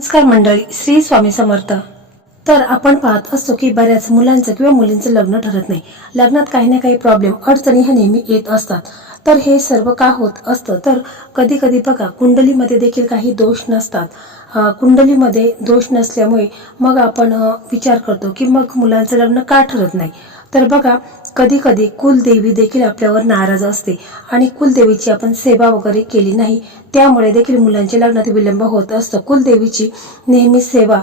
नमस्कार मंडळी, श्री स्वामी समर्थ। तर आपण पाहत असतो की बऱ्याच मुलांचं किंवा मुलींचं लग्न ठरत नाही। लग्नात काही ना काही प्रॉब्लेम अडचणी ह्या नेहमी येत असतात। तर हे सर्व का होत असतं तर कधी कधी बघा कुंडलीमध्ये देखील काही दोष नसतात। कुंडलीमध्ये दोष नसल्यामुळे मग आपण विचार करतो की मग मुलांचं लग्न का ठरत नाही। तर बघा कधी कधी कुलदेवी देखील आपल्यावर नाराज असते आणि कुलदेवीची आपण सेवा वगैरे केली नाही, त्यामुळे देखील मुलांच्या लग्नात विलंब होत असतो। कुलदेवीची नेहमी सेवा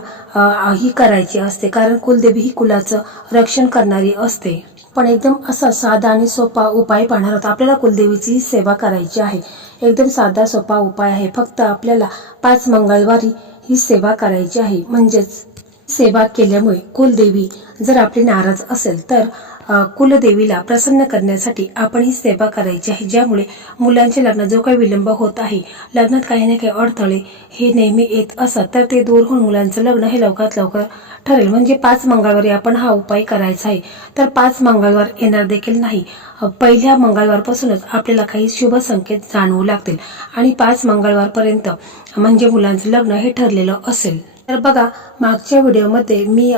ही करायची असते, कारण कुलदेवी ही कुलाचं रक्षण करणारी असते। पण एकदम असा साधा आणि सोपा उपाय पाहणार आहोत। आपल्याला कुलदेवीची सेवा करायची आहे। एकदम साधा सोपा उपाय आहे। फक्त आपल्याला 5 मंगळवारी ही सेवा करायची आहे। म्हणजेच सेवा केल्यामुळे कुलदेवी जर आपली नाराज असेल तर कुलदेवीला प्रसन्न करण्यासाठी आपण ही सेवा करायची आहे, ज्यामुळे मुलांचे लग्न जो काही विलंब होत आहे, लग्नात काही ना काही अडथळे हे नेहमी येत असतात, तर ते दूर होऊन मुलांचं लग्न हे लवकरात लवकर ठरेल। म्हणजे 5 मंगळवारी आपण हा उपाय करायचा आहे। तर 5 मंगळवार येणार देखील नाही, पहिल्या मंगळवारपासूनच आपल्याला काही शुभ संकेत जाणवू लागतील आणि 5 मंगळवारपर्यंत म्हणजे मुलांचं लग्न हे ठरलेलं असेल। तर बघा मागच्या व्हिडिओमध्ये मी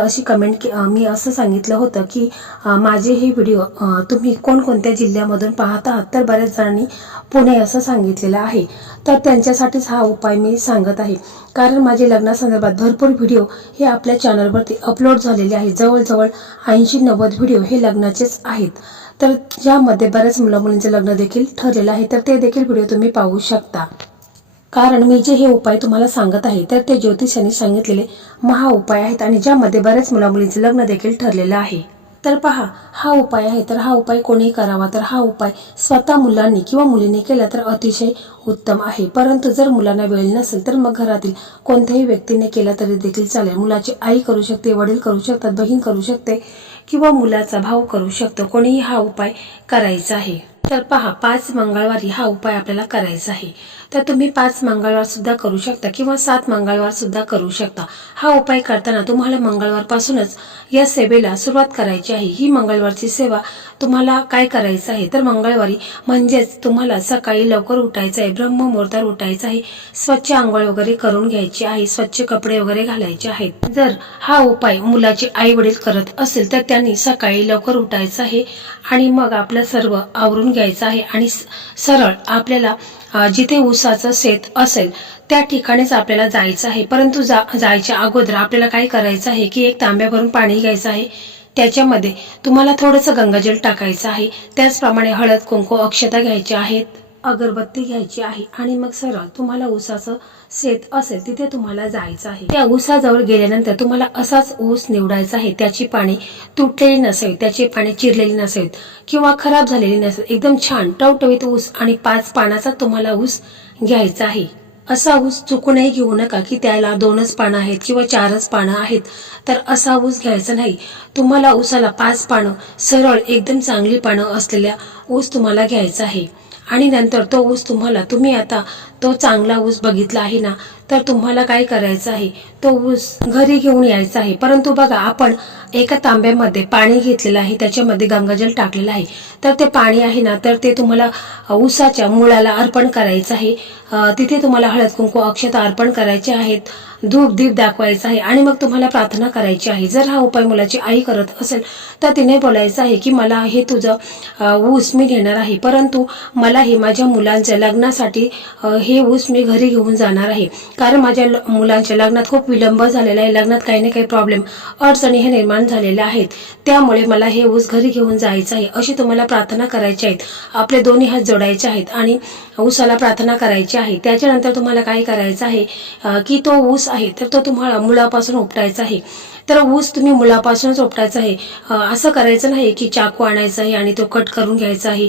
असं सांगितलं होतं की माझे हे व्हिडिओ तुम्ही कोणकोणत्या जिल्ह्यामधून पाहत आहात, तर बऱ्याच जणांनी पुणे असं सांगितलेलं आहे। तर त्यांच्यासाठीच हा उपाय मी सांगत आहे, कारण माझे लग्नासंदर्भात भरपूर व्हिडिओ हे आपल्या चॅनलवरती अपलोड झालेले आहेत। जवळजवळ 80-90 व्हिडिओ हे लग्नाचेच आहेत, तर ज्यामध्ये बऱ्याच मुलामुलींचे लग्न देखील ठरलेलं आहे। तर ते देखील व्हिडिओ तुम्ही पाहू शकता। कारण मी जे हे उपाय तुम्हाला सांगत आहे तर ते ज्योतिषांनी सांगितलेले महा उपाय आहेत आणि ज्यामध्ये बऱ्याच मुलामुलींचे लग्न देखील ठरलेलं आहे। तर पहा हा उपाय आहे, तर हा उपाय कोणी करावा, तर हा उपाय स्वतः मुलांनी किंवा मुलींनी केला तर अतिशय उत्तम आहे। परंतु जर मुलांना वेळ नसेल तर मग घरातील कोणत्याही व्यक्तीने केला तरी देखील चालेल। मुलाची आई करू शकते, वडील करू शकतात, बहीण करू शकते किंवा मुलाचा भाऊ करू शकतो, कोणीही हा उपाय करायचा आहे। तर पहा 5 मंगळवारी हा उपाय आपल्याला करायचा आहे। तर तुम्ही 5 मंगळवार सुद्धा करू शकता किंवा 7 मंगळवार सुद्धा करू शकता। हा उपाय करताना तुम्हाला मंगळवारपासूनच या सेवेला सुरुवात करायची आहे। ही मंगळवारची सेवा तुम्हाला काय करायचं आहे, तर मंगळवारी म्हणजेच तुम्हाला सकाळी लवकर उठायचं आहे, ब्रह्ममुहूर्तावर उठायचं आहे, स्वच्छ आंघोळ वगैरे करून घ्यायची आहे, स्वच्छ कपडे वगैरे घालायचे आहेत। जर हा उपाय मुलाचे आई वडील करत असेल तर त्यांनी सकाळी लवकर उठायचं आहे आणि मग आपलं सर्व आवरून घ्यायचं आहे आणि सरळ आपल्याला जिथे ऊसाचं शेत असेल त्या ठिकाणीच आपल्याला जायचं आहे। परंतु जायच्या अगोदर आपल्याला काय करायचं आहे की 1 तांब्या भरून पाणी घ्यायचं आहे, त्याच्यामध्ये तुम्हाला थोडंसं गंगाजल टाकायचं आहे, त्याचप्रमाणे हळद कुंकू अक्षता घ्यायच्या आहेत, अगरबत्ती घ्यायची आहे आणि मग सरळ तुम्हाला ऊसाचं शेत असेल तिथे तुम्हाला जायचं आहे। त्या ऊसाजवळ गेल्यानंतर तुम्हाला असाच ऊस निवडायचा आहे, त्याची पाने तुटलेली नसेल, त्याची पाने चिरलेली नसेल किंवा खराब झालेली नसेल, एकदम छान टवटवीत ऊस आणि 5 पानाचा तुम्हाला ऊस घ्यायचा आहे। असा ऊस चुकूनही घेऊ नका की त्याला 2च पानं आहेत किंवा 4च पानं आहेत, तर असा ऊस घ्यायचा नाही। तुम्हाला ऊसाला 5 पानं सरळ एकदम चांगली पानं असलेल्या ऊस तुम्हाला घ्यायचा आहे आणि नंतर तो ऊस तुम्ही आता तो चांगला ऊस बघितला आहे ना, तर तुम्हाला काय करायचं आहे, तो ऊस घरी घेऊन यायचा आहे। परंतु बघा आपण एका तांब्यामध्ये पाणी घेतलेलं आहे, त्याच्यामध्ये गंगाजल टाकलेलं आहे, तर ते पाणी आहे ना, तर ते तुम्हाला ऊसाच्या मुळाला अर्पण करायचं आहे। तिथे तुम्हाला हळद कुंकू अक्षता अर्पण करायचे आहेत, धूप दीप दाखवायचा आहे आणि मग तुम्हाला प्रार्थना करायची आहे। जर हा उपाय मुलाची आई करत असेल तर तिने बोलायचं आहे की मला हे तुझं ऊस मी घेणार आहे, परंतु मला हे माझ्या मुलांच्या लग्नासाठी हे ऊस मी घरी घेऊन जाणार आहे, कारण माझ्या मुलांच्या लग्नात खूप विलंब झालेला आहे, लग्नात काही ना काही प्रॉब्लेम अडचणी हे निर्माण झालेल्या आहेत, त्यामुळे मला हे ऊस घरी घेऊन जायचं आहे, अशी तुम्हाला प्रार्थना करायची आहेत। आपले दोन्ही हात जोडायचे आहेत आणि ऊसाला प्रार्थना करायची आहे। त्याच्यानंतर तुम्हाला काय करायचं आहे की तो ऊस आहे तर तो तुम्हाला मुळापासून उपटायचा आहे। तर ऊस तुम्ही मुळापासूनच उपटायचा आहे, असं करायचं नाही की चाकू आणायचा आहे आणि तो कट करून घ्यायचा आहे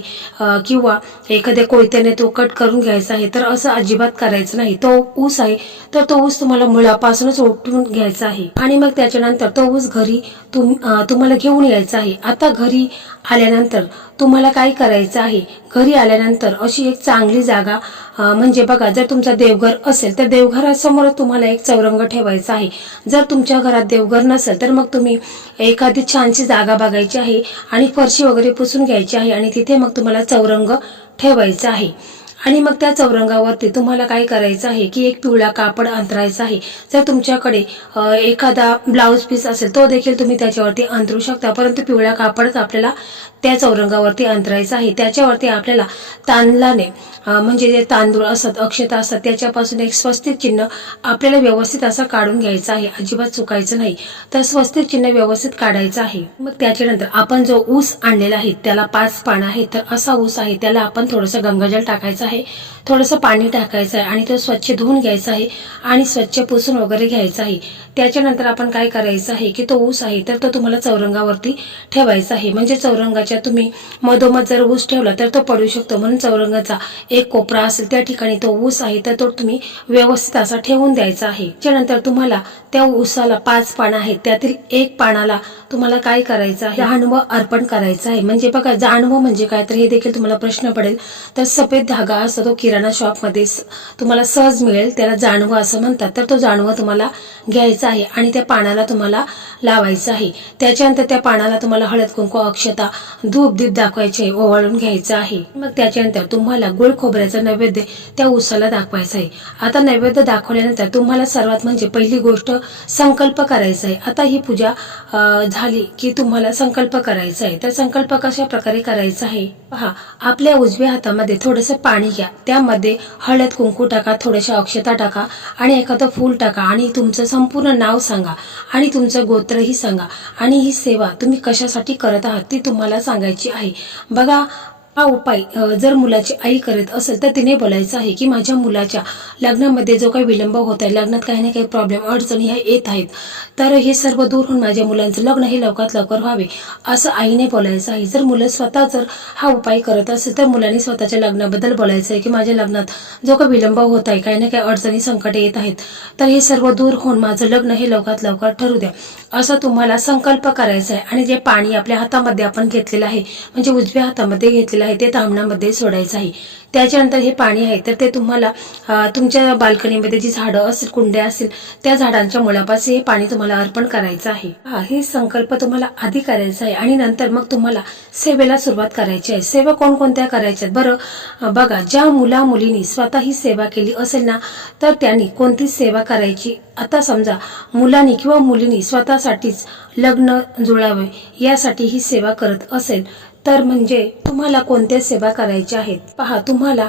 किंवा एखाद्या कोयत्याने तो कट करून घ्यायचा आहे, तर असं अजिबात करायचं नाही। तो ऊस आहे तर तो ऊस तुम्हाला मुळापासूनच उपटून घ्यायचा आहे आणि मग त्याच्यानंतर तो ऊस घरी तुम्हाला घेऊन यायचा आहे। आता घरी आल्यानंतर तुम्हाला काय करायचं आहे, घरी आल्यानंतर अशी एक चांगली जागा म्हणजे बघा जर तुमचा देवघर असेल तर देवघरासमोर तुम्हाला एक चौरंग ठेवायचा आहे। जर तुमच्या घरात देवघर नसेल तर मग तुम्ही एखादी छानशी जागा बघायची आहे आणि फरशी वगैरे पुसून घ्यायची आहे आणि तिथे मग तुम्हाला चौरंग ठेवायचा आहे आणि मग त्या चौरंगावरती तुम्हाला काय करायचं आहे की एक पिवळा कापड अंतरायचा आहे. जर तुमच्याकडे एखादा ब्लाऊज पीस असेल तो देखील तुम्ही त्याच्यावरती अंतरू शकता, परंतु पिवळा कापडच आपल्याला त्या चौरंगावरती अंतरायचं आहे. त्याच्यावरती आपल्याला तांदळाने म्हणजे जे तांदूळ असतात, अक्षता असतात, त्याच्यापासून एक स्वस्तिक चिन्ह आपल्याला व्यवस्थित असं काढून घ्यायचं आहे. अजिबात चुकायचं नाही. तर स्वस्तिक चिन्ह व्यवस्थित काढायचं आहे. मग त्याच्यानंतर आपण जो ऊस आणलेला आहे त्याला 5 पानं आहेत. तर असा ऊस आहे त्याला आपण थोडंसं गंगाजल टाकायचं आहे, थोडंसं पाणी टाकायचं आहे आणि तो स्वच्छ धुवून घ्यायचा आहे आणि स्वच्छ पुसून वगैरे घ्यायचा आहे. त्याच्यानंतर आपण काय करायचं आहे की तो ऊस आहे तर तो तुम्हाला चौरंगावरती ठेवायचा आहे. म्हणजे चौरंगाच्या तुम्ही मधोमध जर ऊस ठेवला तर तो पडू शकतो, म्हणून चौरंगाचा एक कोपरा असेल त्या ठिकाणी तो ऊस आहे तर तो तुम्ही व्यवस्थित असा ठेवून द्यायचा आहे. त्यानंतर तुम्हाला त्या ऊसाला 5 पानं आहेत, त्यातील एक पानाला तुम्हाला काय करायचं आहे, जानवं अर्पण करायचं आहे. म्हणजे बघा जानवं म्हणजे काय, तर हे देखील तुम्हाला प्रश्न पडेल. तर सफेद धागा असतो तो किराणा शॉपमध्ये तुम्हाला सहज मिळेल, त्याला जानवं असं म्हणतात. तर तो जानवं तुम्हाला घ्यायचा आहे आणि त्या पानाला तुम्हाला लावायचं आहे. त्याच्यानंतर त्या पानाला तुम्हाला हळद कुंकू अक्षता धूप दीप दाखवायचे, ओवाळून घ्यायचं आहे. मग त्याच्यानंतर तुम्हाला गुळ खोबऱ्याचा नैवेद्य त्या ऊसाला दाखवायचा आहे. आता नैवेद्य दाखवल्यानंतर तुम्हाला सर्वात म्हणजे पहिली गोष्ट संकल्प करायचा आहे. आता ही पूजा झाली की तुम्हाला संकल्प करायचा आहे. तर संकल्प कशा प्रकारे करायचा आहे पहा. आपल्या उजव्या हातामध्ये थोडंसं पाणी घ्या, त्यामध्ये हळद कुंकू टाका, थोड्याशा अक्षता टाका आणि एखादं फूल टाका आणि तुमचं संपूर्ण नाव सांगा आणि तुमचं गोत्रही सांगा आणि ही सेवा तुम्ही कशासाठी करत आहात ती तुम्हाला सांगायची आहे. बघा, हा उपाय जर मुलाची आई करत असेल तर तिने बोलायचं आहे की माझ्या मुलाच्या लग्नामध्ये जो काही विलंब होत आहे, लग्नात काही ना काही प्रॉब्लेम अडचणी ह्या येत आहेत, तर हे सर्व दूर होऊन माझ्या मुलांचं लग्न हे लवकरात लवकर व्हावे असं आईने बोलायचं आहे. जर मुलं स्वतः जर हा उपाय करत असेल तर मुलांनी स्वतःच्या लग्नाबद्दल बोलायचं आहे की माझ्या लग्नात जो काही विलंब होत आहे, काही ना काही अडचणी संकटे येत आहेत, तर हे सर्व दूर होऊन माझं लग्न हे लवकरात लवकर ठरू द्या असं तुम्हाला संकल्प करायचा आहे. आणि जे पाणी आपल्या हातामध्ये आपण घेतलेलं आहे, म्हणजे उजव्या हातामध्ये घेतलेलं आहे, ते तांबणामध्ये सोडायचं आहे. त्याच्यानंतर हे पाणी आहे तर ते तुम्हाला तुमच्या बाल्कनीमध्ये जी झाडं असतील, कुंड्या असतील, त्या झाडांच्या मुळापाशी हे पाणी तुम्हाला अर्पण करायचं आहे. हे संकल्प तुम्हाला आधी करायचा आहे आणि नंतर मग तुम्हाला सेवेला सुरुवात करायची आहे. सेवा कोणकोणत्या करायच्या बरं बघा, ज्या मुला मुलींनी स्वतः ही सेवा केली असेल ना तर त्यांनी कोणती सेवा करायची. आता समजा मुलांनी किंवा मुलींनी स्वतःसाठीच लग्न जुळावे यासाठी ही सेवा करत असेल तर म्हणजे तुम्हाला कोणत्या सेवा करायच्या आहेत पहा. तुम्हाला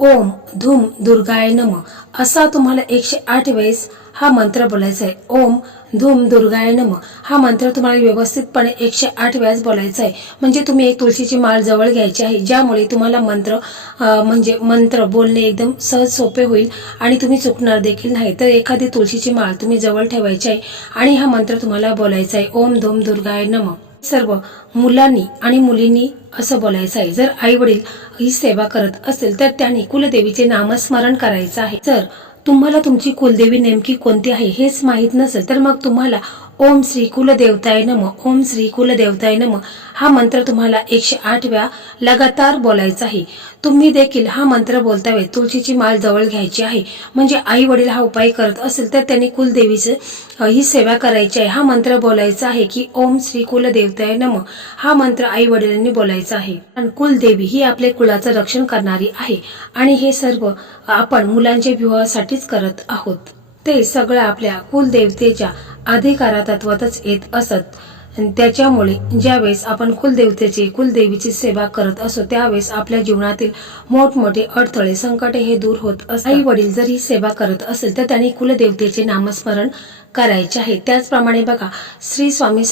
ओम धूम दुर्गाय नमः असा तुम्हाला 108 वेळेस हा मंत्र बोलायचा आहे. ओम धूम दुर्गाय नमः हा मंत्र तुम्हाला व्यवस्थितपणे 108 वेळेस बोलायचा आहे. म्हणजे तुम्ही एक तुळशीची माळ जवळ घ्यायची आहे, ज्यामुळे तुम्हाला म्हणजे मंत्र बोलणे एकदम सहज सोपे होईल आणि तुम्ही चुकणार देखील नाही. तर एखादी तुळशीची माळ तुम्ही जवळ ठेवायची आहे आणि हा मंत्र तुम्हाला बोलायचा आहे, ओम धूम दुर्गाय नमः. सर्व मुलांनी आणि मुलींनी असं बोलायचं आहे. जर आई वडील ही सेवा करत असेल तर त्यांनी कुलदेवीचे नामस्मरण करायचं आहे. जर तुम्हाला तुमची कुलदेवी नेमकी कोणती आहे हेच माहीत नसेल तर मग तुम्हाला ओम श्री कुलदेवताय नमः, ओम श्री कुलदेवताय नमः हा मंत्र तुम्हाला 108 वेळा लगातार बोलायचा आहे. तुम्ही देखील हा मंत्र बोलता वेळी तुळशीची माळ जवळ घ्यायची आहे. म्हणजे आई वडील हा उपाय करत असेल तर त्यांनी कुलदेवीचे ही सेवा करायची आहे. हा मंत्र बोलायचा आहे की ओम श्री कुलदेवताय नमः हा मंत्र आई वडिलांनी बोलायचा आहे. आणि कुलदेवी ही आपले कुळाचं रक्षण करणारी आहे आणि हे सर्व आपण मुलांच्या विवाहासाठीच करत आहोत. ते सगळं आपल्या कुलदेवतेच्या अधिकारातत्वातच येत असत. त्याच्यामुळे ज्यावेळेस आपण कुलदेवीची सेवा करत असो त्यावेळेस आपल्या जीवनातील मोठमोठे अडथळे संकटे हे दूर होत असतात. आई वडील जर ही सेवा करत असेल तर त्यांनी कुलदेवतेचे नामस्मरण करायचे आहे. त्याचप्रमाणे बघा, श्री स्वामी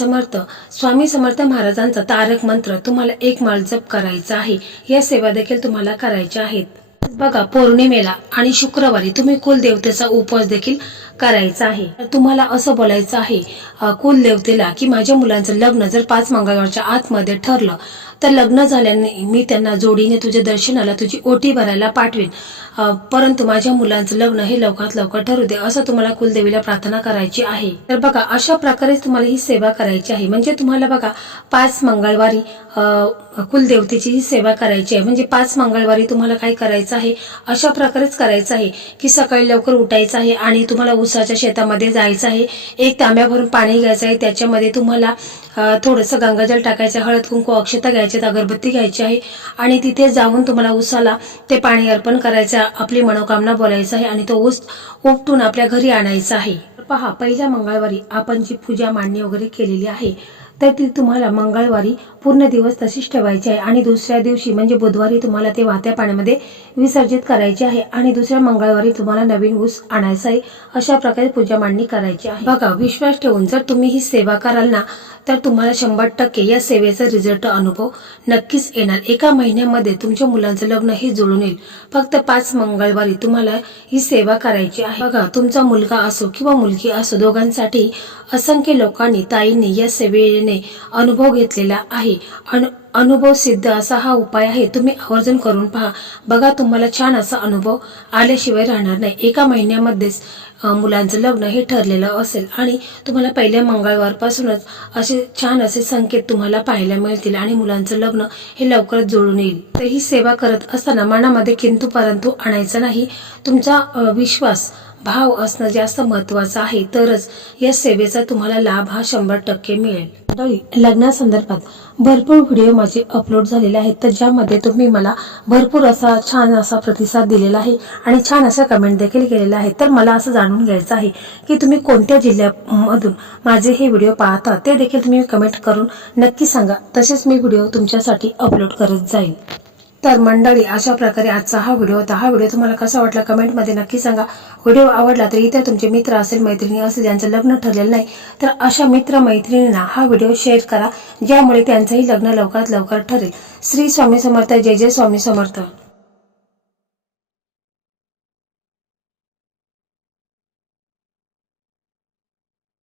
समर्थ महाराजांचा तारक मंत्र तुम्हाला 1 माळ जप करायचा आहे. या सेवा देखील तुम्हाला करायच्या आहेत. बघा, पौर्णिमेला आणि शुक्रवारी तुम्ही कुलदेवतेचा उपवास देखील करायचा आहे. तुम्हाला असं बोलायचं आहे कुलदेवतेला की माझ्या मुलांचं लग्न जर 5 मंगळवारच्या आतमध्ये ठरलं तर लग्न झाल्याने मी त्यांना जोडीने तुझ्या दर्शनाला तुझी ओटी भरायला पाठवेन, परंतु माझ्या मुलांचं लग्न हे लवकरात लवकर ठरू दे असं तुम्हाला कुलदेवीला प्रार्थना करायची आहे. तर बघा, अशा प्रकारे तुम्हाला ही सेवा करायची आहे. म्हणजे तुम्हाला बघा 5 मंगळवारी कुलदेवतेची ही सेवा करायची आहे. म्हणजे 5 मंगळवारी तुम्हाला काय करायचं आहे, अशा प्रकारेच करायचं आहे की सकाळी लवकर उठायचं आहे आणि तुम्हाला ऊसाच्या शेतामध्ये जायचं आहे. 1 तांब्या भरून पाणी घ्यायचं आहे. त्याच्यामध्ये तुम्हाला थोडंसं गंगाजल टाकायचं, हळद कुंकू अक्षता घ्यायची ग्रामपंचायत अगरबत्ती घ्यायची आहे आणि तिथे जाऊन तुम्हाला उसाला ते पाणी अर्पण करायचं, आपली मनोकामना बोलायचं आहे आणि तो ऊस उपटून आपल्या घरी आणायचा आहे. पहा, पहिल्या मंगळवारी आपण जी पूजा मांडणी वगैरे केलेली आहे तर ती तुम्हाला मंगळवारी पूर्ण दिवस तशीच ठेवायची आहे आणि दुसऱ्या दिवशी म्हणजे बुधवारी तुम्हाला ते वाहत्या पाण्यामध्ये विसर्जित करायचे आहे आणि दुसऱ्या मंगळवारी तुम्हाला नवीन ऊस आणायचा आहे. अशा प्रकारे पूजा मांडणी करायची आहे. बघा, विश्वास ठेवून जर तुम्ही ही सेवा कराल ना तर तुम्हाला 100% या सेवेचा रिझल्ट अनुभव नक्कीच येणार. एका महिन्यामध्ये तुमच्या मुलांचं लग्न हे जुळून येईल. फक्त 5 मंगळवारी तुम्हाला ही सेवा करायची आहे. बघा, तुमचा मुलगा असो किंवा मुलगी असो, दोघांसाठी असंख्य लोकांनी, ताईंनी या सेवेने अनुभव घेतलेला आहे. अनुभव सिद्ध असा हा उपाय आहे. तुम्ही आवर्जून करून पहा. बघा, तुम्हाला छान असा अनुभव आल्याशिवाय राहणार नाही. एका महिन्यामध्येच मुलांचं लग्न हे ठरलेलं असेल आणि तुम्हाला पहिल्या मंगळवारपासूनच असे छान असे संकेत तुम्हाला पाहायला मिळतील आणि मुलांचं लग्न हे लवकरच जुळून येईल. तर ही सेवा करत असताना मनामध्ये किंतु परंतु आणायचं नाही. तुमचा विश्वास, भाव असणं जास्त महत्वाचं आहे. तरच या सेवेचा तुम्हाला लाभ हा 100% मिळेल. लग्नासंदर्भात भरपूर व्हिडिओ माझे अपलोड झालेले आहेत तर ज्यामध्ये तुम्ही मला भरपूर असा छान असा प्रतिसाद दिलेला आहे आणि छान असा कमेंट देखील केलेला आहे. तर मला असं जाणून घ्यायचं आहे की तुम्ही कोणत्या जिल्ह्यामधून माझे हे व्हिडिओ पाहता ते देखील तुम्ही कमेंट करून नक्की सांगा. तसेच मी व्हिडिओ तुमच्यासाठी अपलोड करत जाईल. तर मंडळी, अशा प्रकारे आजचा हा व्हिडिओ होता. हा व्हिडिओ तुम्हाला कसा वाटला कमेंटमध्ये नक्की सांगा. व्हिडिओ आवडला तर इतर तुमचे मित्र असेल, मैत्रिणी असेल ज्यांचं लग्न ठरलेलं नाही तर अशा मित्र मैत्रिणींना हा व्हिडिओ शेअर करा ज्यामुळे त्यांचंही लग्न लवकरात लवकर ठरेल. श्री स्वामी समर्थ. जय जय स्वामी समर्थ.